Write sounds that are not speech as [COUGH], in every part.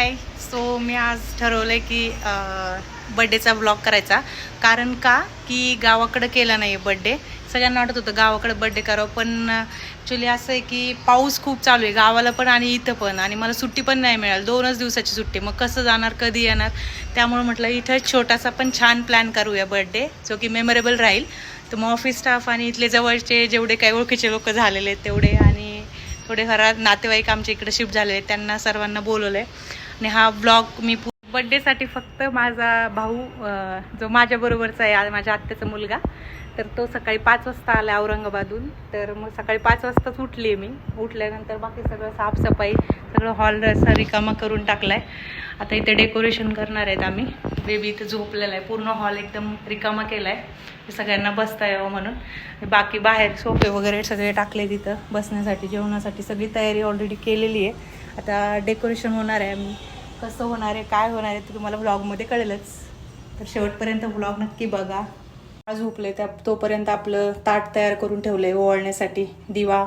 हाय so मी आज ठरवलं आहे की बड्डेचा ब्लॉग करायचा. कारण का? की गावाकडं केला नाही आहे बड्डे सगळ्यांना वाटत होतं गावाकडे बड्डे करावं पण ॲक्च्युली असं आहे की पाऊस खूप चालू आहे. गावाला पण आणि इथं पण. आणि मला सुट्टी पण नाही मिळाली. दोनच दिवसाची सुट्टी. मग कसं जाणार कधी येणार? त्यामुळे म्हटलं इथं छोटासा पण छान प्लॅन करूया बड्डे जो की मेमोरेबल राहील. तर मग ऑफिस स्टाफ आणि इथले जवळचे जेवढे काही ओळखीचे लोक झालेले आहेत तेवढे आणि थोडे घरात नातेवाईक आमच्या इकडे शिफ्ट झालेले आहेत त्यांना सर्वांना बोलवलं आहे आणि हा ब्लॉग मी बड्डेसाठी फक्त माझा भाऊ जो माझ्याबरोबरचा आहे माझ्या आत्याचा मुलगा तर तो सकाळी पाच वाजता आला औरंगाबादहून. तर मग सकाळी पाच वाजताच उठली आहे मी. उठल्यानंतर बाकी सगळं साफसफाई सगळं हॉल असा रिकामा करून टाकला आहे आता इथे डेकोरेशन करणार आहेत आम्ही. बेबी इथे झोपलेला आहे. पूर्ण हॉल एकदम रिकामा केला आहे सगळ्यांना बसता यावं म्हणून. बाकी बाहेर सोफे वगैरे सगळे टाकले तिथं. बसण्यासाठी जेवणासाठी सगळी तयारी ऑलरेडी केलेली आहे. आता डेकोरेशन होणार आहे आम्ही. कसं होणार आहे काय होणार आहे ते तुम्हाला व्लॉगमध्ये कळेलच. तर शेवटपर्यंत व्लॉग नक्की बघा. आज झोपले त्या तोपर्यंत आपलं ताट तयार करून ठेवलं आहे ओवाळण्यासाठी. दिवा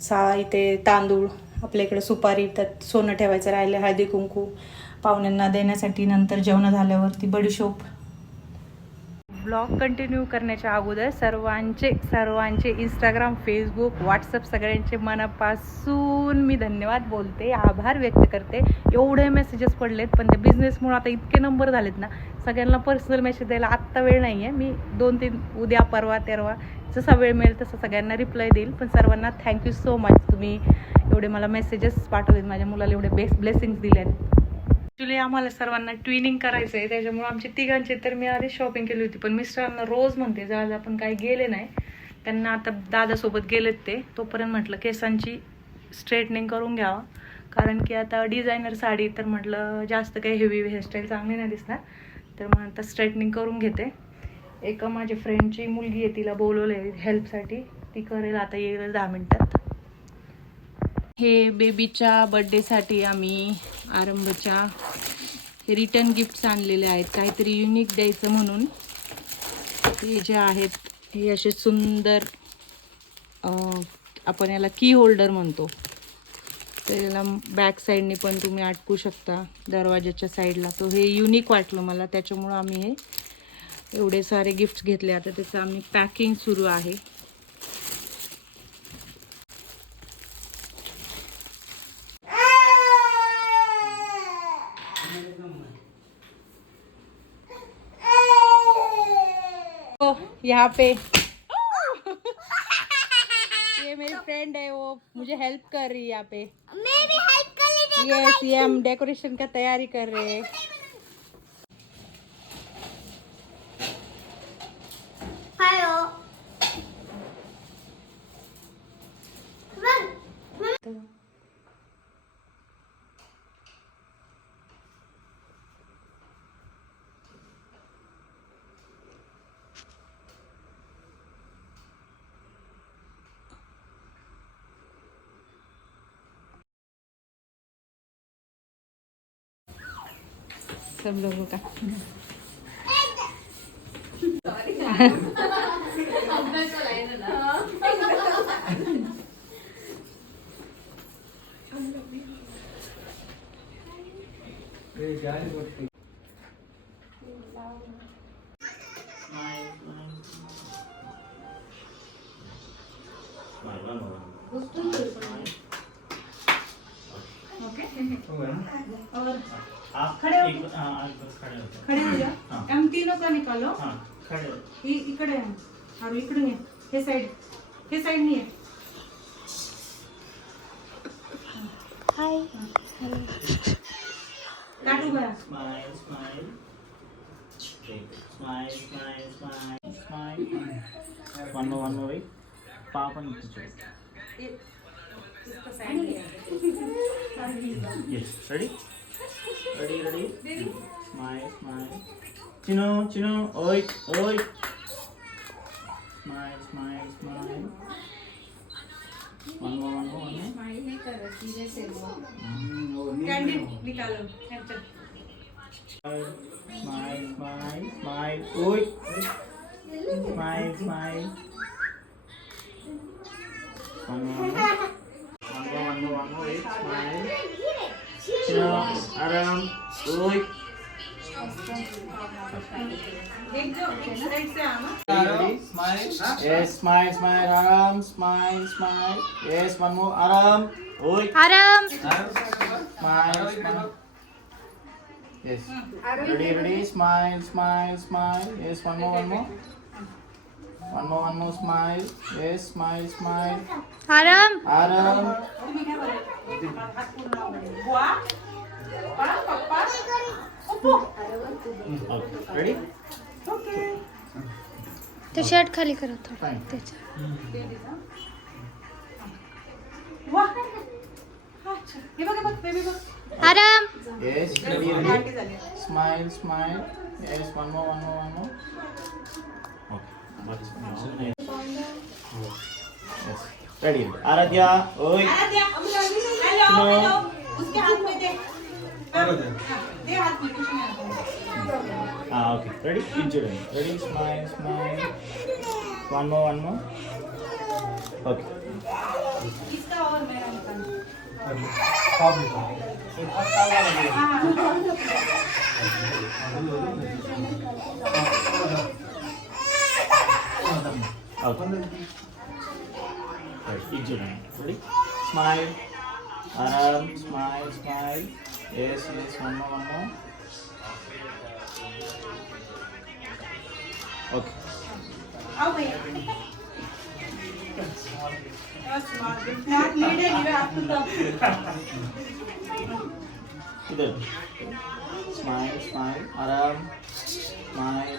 सा इथे तांदूळ आपल्या इकडे सुपारी त्यात सोनं ठेवायचं राहिलं हळदी कुंकू पाहुण्यांना देण्यासाठी नंतर जेवण झाल्यावरती बडीशोप. ब्लॉग कंटिन्यू करण्याच्या अगोदर सर्वांचे सर्वांचे इंस्टाग्राम फेसबुक व्हॉट्सअप सगळ्यांचे मनापासून मी धन्यवाद बोलते आभार व्यक्त करते. एवढे मेसेजेस पडलेत पण त्या बिझनेसमुळे आता इतके नंबर झालेत ना सगळ्यांना पर्सनल मेसेज द्यायला आत्ता वेळ नाही आहे मी दोन तीन उद्या परवा तेरवा जसा वेळ मिळेल तसं सगळ्यांना रिप्लाय देईल. पण सर्वांना थँक्यू सो मच तुम्ही एवढे मला मेसेजेस पाठवलेत माझ्या मुलाला एवढे बेस्ट ब्लेसिंग्स दिले आहेत ॲक्च्युली आम्हाला सर्वांना ट्विनिंग करायचं आहे त्याच्यामुळे आमची तिघांचे तर मी आधी शॉपिंग केली होती पण मिस्टरांना रोज म्हणते जर आज आपण काही गेले नाही. त्यांना आता दादासोबत गेलेत ते तोपर्यंत म्हटलं केसांची स्ट्रेटनिंग करून घ्यावं. कारण की आता डिझायनर साडी तर म्हटलं जास्त काही हेवी हेअरस्टाईल चांगली नाही दिसणार. तर मग आता स्ट्रेटनिंग करून घेते. एका माझ्या फ्रेंडची मुलगी आहे तिला बोलवलं आहे हेल्पसाठी ती करेल आता येईल दहा मिनटात हे बेबीच्या बड्डेसाठी आम्ही आरंभच्या रिटर्न गिफ्ट्स आणलेले आहेत. काहीतरी युनिक द्यायचं म्हणून. हे जे आहेत हे असे सुंदर आपण याला की होल्डर म्हणतो. तर याला बॅक साईडने पण तुम्ही अटकू शकता. दरवाजाच्या साईडला तो हे युनिक वाटलं मला. त्याच्यामुळं आम्ही हे एवढे सारे गिफ्ट्स घेतले. आता त्याचं आम्ही पॅकिंग सुरू आहे. यहाँ पे। [LAUGHS] ये मेरी फ्रेंड है वो मुझे हेल्प कर रही है यहाँ पे। मैं भी हेल्प कर ली यस ये हम डेकोरेशन का तैयारी कर रहे हैं हेलो सब लोगों का और हाँ, हो। इ- इकडे आहे. और इकडे आहे. हे साइड हे साइड नाही आहे हाय काटू बरा Smile, smile. Okay. Smile, smile, smile, smile. One more, one more, wait. पाव पण इथे ठेव. Yes, ready? Ready, ready? Smile, smile. Chino, chino, oi, oi. Smile, smile, smile. One more, one more, one more. Candy निकालो ह्याच्यात. Smile, smile, smile. Oi. Smile, smile. One more, one more. One more, one more, one more. Wait, smile. चिनो आराम ओय Yes, smile, smile, smile, smile. Yes, one more, Oi. Smile. Yes. Smile, smile, smile. Yes, one more, one more. One more, smile. Yes, smile, smile. Okay. Ready? ते shirt खाली करा थोडं Fine. त्याच्या आराम Yes, ready, ready. Smile, smile. Yes, one more, one more, one more. Okay. Yes. Ready. Aaradhya ओय Ah, okay. Ready? Injury. Ready? Smile, smile. One more, one more. Okay. Okay. Right. Injury. Ready? Smile. Um, smile, smile. Yes, yes, one more, one more. Okay. Oh, smile. Not needed, you have to come. Good. Smile, smile. Aram. Smile.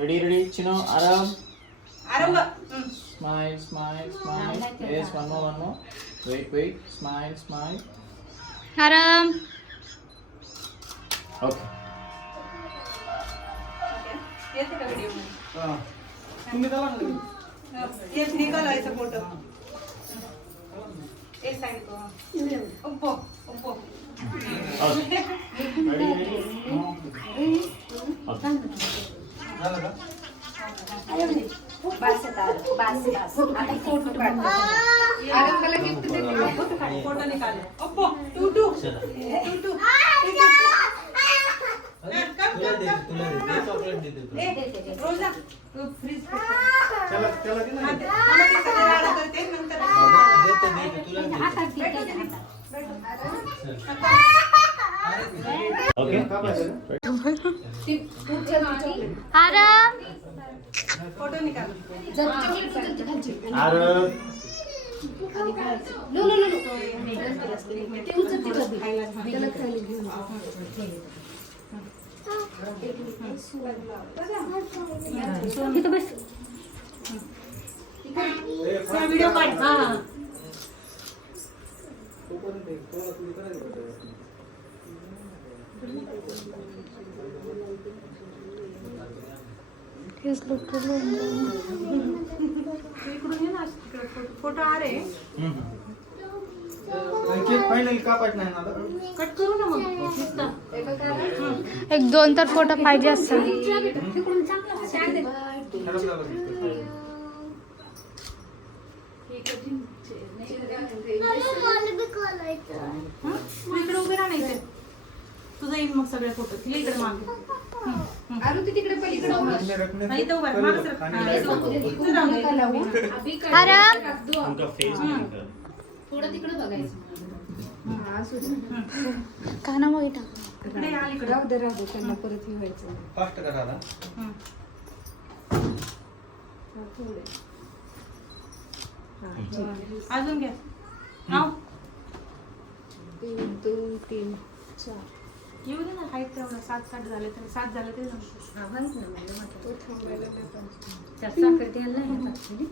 Ready ready चिनो आराम आरंभ हम्म. Smile smile smile yes one more one more smile smile आराम okay येते का video येत निघालायचा photo. एक side को? उप्पो उप्पो okay ready ready okay photo निकालो उप्पो टू टू टू टू रोजा तू फ्रीज करते नंतर ओके आराम फोटो निकालो. आराम व्हिडिओ काढ हा. इकडून ये ना तिकडे फोटो फोटो आ रे हम्म. फायनल कापायचं नाही ना कट करू ना मग नुसतं. एक दोन तर फोटो पाहिजे असतात हं? तू इकडे उभे राहा ना इथे तुझा येईल मग सगळे फोटो. तुला इकडे मागे हा, इथं उभा राहा. मागं सरक. हा, इथं उभं. इथं राहून दे. आराम. उनका फेस नहीं कर. काना मग टाक इकडे या, इकडे. फास्ट करा आता हं. अजून घ्या. दोन तीन चार. येऊ दे ना हाईट तेवढं. सात साठ झाले तर सात झाले तरी जमतं. त्या साखर द्यायला नाही येत actually.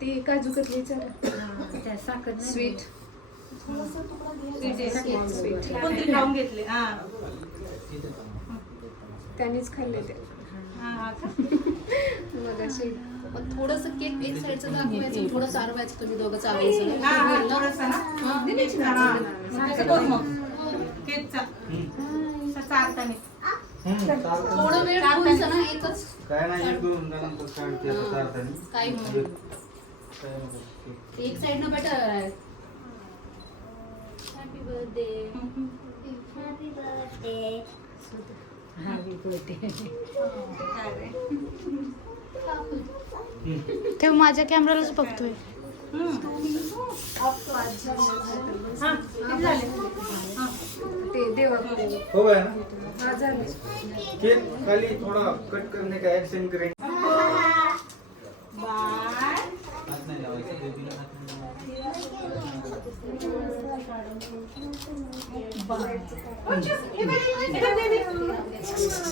ते काजू कतली हा, त्या साखर नाही स्वीट. स्वीट स्वीट कोणतरी खाऊन घेतले? हा. त्यांनीच खाल्ले ते. हा, हा का? मग असे पण थोडस केक एक साईडचं दाखवायचं थोडं चारवायचं तुम्ही दोघं चालवायचं हा, हा, थोडंसं ना. केकचा, हा. तसं करू मग. केकचा. थोडं वेळ ठेवायचं ना एकच काय नाही एक दोन जणांचं काढते आता चारतानी. काही काय नको. एक साईडनं बेटर आहे. [LAUGHS] हॅपी बर्थडे हा, माझ्या कॅमेरालाच बघतोय. हा, झाले? हा. हो गया ना हा खाली थोड़ा कट करने का? एक्शन करेंगे बाय. हाथ नहीं लगाओ, बेबीला हाथ नहीं लगाओ. इकडे दे, दे.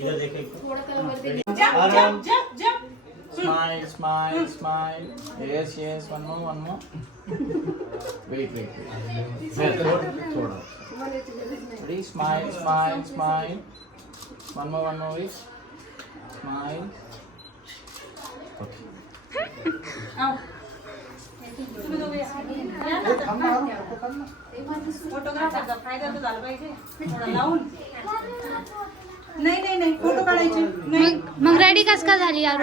इधर देखो थोडं त्याला वरती जप, जप, जप, जप. Smile, smile, smile. Yes, yes. One more, one more. Wait, wait, wait. Ready? Smile, smile, smile. One more, one more. Wait. Smile. फोटोग्राफरचा फायदा तर झाला पाहिजे थोडा लावून नाही नाही नाही फोटो काढायचे नाही मग रेडी कस का झाली यार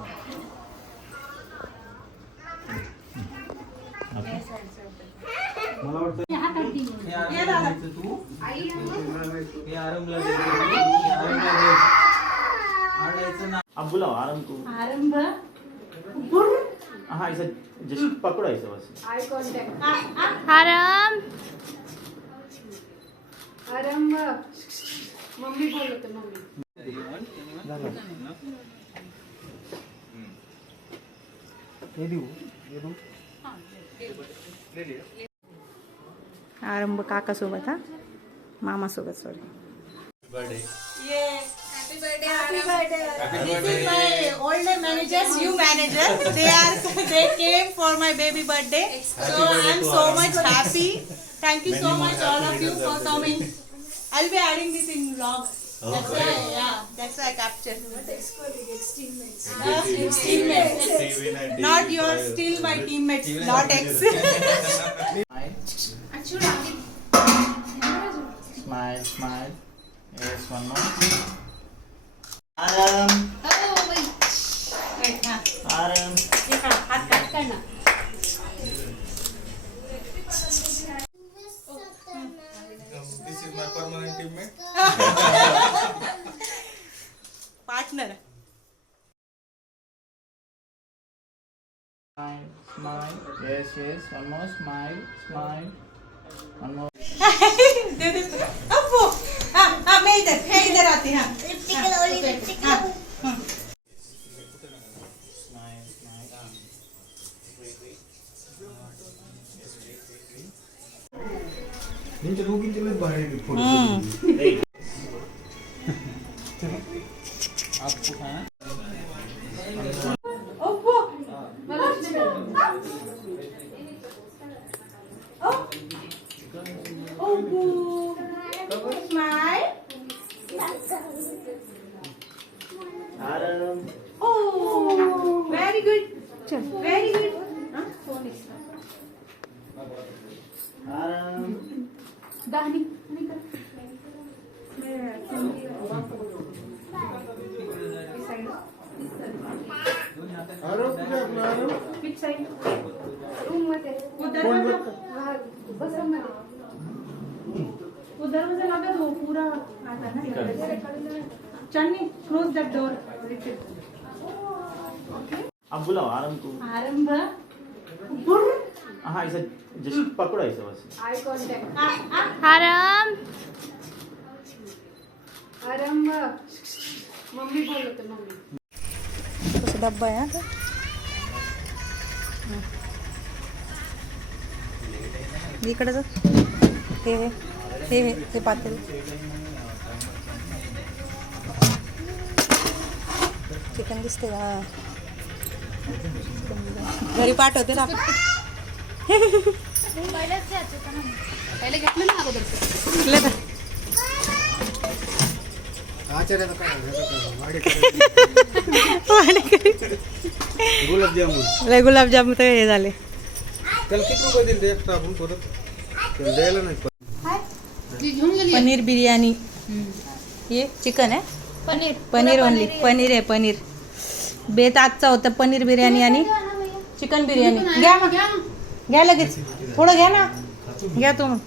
मला वाटतं हे तू. हे आरामला. हे आरामला अब बुलाओ आराम को आरंभ. हाँ ऐसा जस्ट पकड़ो ऐसा बस. आय कॉन्टॅक्ट आ, आ. आराम आराम मम्मी बोलते मम्मी. हे देऊ हे देऊ. आरंभ काका सोबत हा मामा सोबत sorry This is my older managers, new managers. They are they came for my baby birthday. So I'm so much happy. Thank you so much That's why, yeah. That's why I captured. Not ex teammates. Ex-teammates. Not your, still my teammates. Not ex. smile, smile. Yes, one more. Aram. Oh, wait. Aram. This is my permanent teammate. Partner. Smile, smile. Yes, yes. One more. Smile, smile. One more. दे दे अप्पू हाँ हाँ मैं इधर मैं इधर आती हाँ हाँ हाँ Smile, smile. Wait, wait. यांच्या दोघींचे वो दरवाजा. लगा दो पूरा आता ना चन्नी क्लोज दैट डोर अब बुलाओ आरम को आरंभ. हाँ ऐसा जस्ट पकड़ो ऐसा बस। Mummy mummy. कसं डब्बा आहे हा इकडे जा. हे हे. हे हे. हे पातेल. चिकन दिसते का घरी पाठवते ना. पहिले घेतलं ना अगोदर. गुलाबजामुन तर हे झाले पनीर बिर्याणी. हे चिकन आहे? पनीर. पनीर ओनली पनीर. आहे पनीर. बेत आजचा होता पनीर बिर्याणी आणि चिकन बिर्याणी. घ्या मग. घ्या लगेच. थोडं घ्या ना. घ्या तुम्ही.